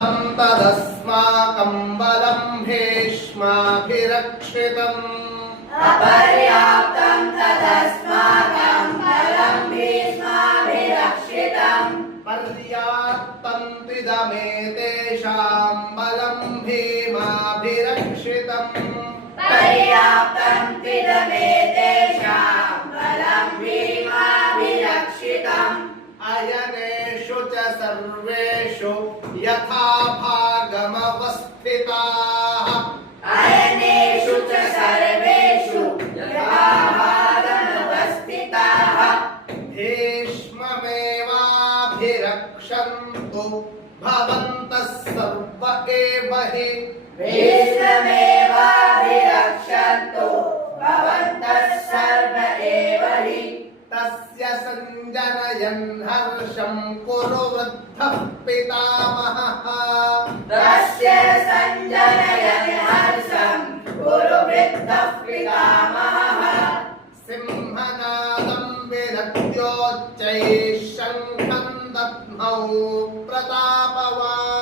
तदस्माकं बलं भीष्माभिरक्षितम् अपर्याप्तं तदस्माकं बलं भीष्माभिरक्षितम् पर्याप्तं त्विदमेतेषां बलं भीमाभिरक्षितम् पर्याप्तं त्विदमेतेषां बलं भीमाभिरक्षितम् अयनेषु च सर्वेषु यथा भागमवस्थिताः अयनेषु च सर्वेषु यथा भागमवस्थिताः भीष्ममेवाभिरक्षन्तु भवन्तः सर्व एव हि भीष्ममेवाभिरक्षन्तु भवन्तः सर्व एव हि तस्य सञ्जनयन् हर्षं कुरु वृद्धः पितामहः तस्य सञ्जनयन् हर्षं कुरु वृद्धः पितामहः सिंहनादं विरक्त्योच्चैः शङ्खं दद्मौ प्रतापवान्